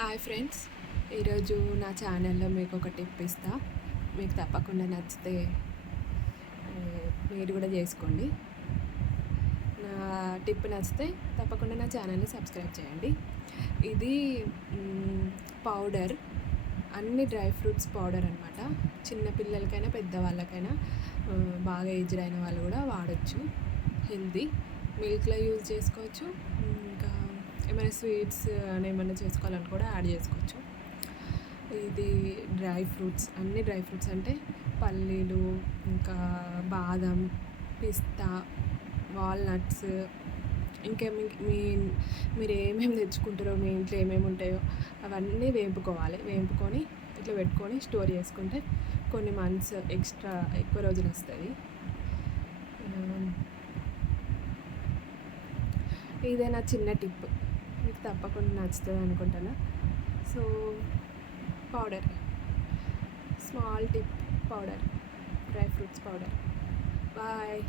Hi friends, ఈరోజు నా ఛానల్లో మీకు ఒక టిప్ ఇస్తా. మీకు తప్పకుండా నచ్చితే మీరు కూడా చేసుకోండి. నా టిప్ నచ్చితే తప్పకుండా నా ఛానల్ని సబ్స్క్రైబ్ చేయండి. ఇది పౌడర్, అన్ని డ్రై ఫ్రూట్స్ పౌడర్ అనమాట. చిన్నపిల్లలకైనా పెద్దవాళ్ళకైనా బాగా ఏజ్డ్ అయిన వాళ్ళు కూడా వాడచ్చు. హెల్దీ, మిల్క్లో యూజ్ చేసుకోవచ్చు. ఇంకా ఏమైనా స్వీట్స్ అని ఏమైనా చేసుకోవాలని కూడా యాడ్ చేసుకోవచ్చు. ఇది డ్రై ఫ్రూట్స్, అన్ని డ్రై ఫ్రూట్స్ అంటే పల్లీలు, ఇంకా బాదం, పిస్తా, వాల్నట్స్, మీరు ఏమేమి తెచ్చుకుంటారో, మీ ఇంట్లో ఏమేమి ఉంటాయో అవన్నీ వేపుకొని ఇట్లా పెట్టుకొని స్టోర్ చేసుకుంటే కొన్ని మంత్స్ ఎక్కువ రోజులు వస్తుంది. ఇదే నా చిన్న టిప్, మీకు తప్పకుండా నచ్చుతుంది అనుకుంటాను. So powder, small tip, powder, dry fruits powder. Bye.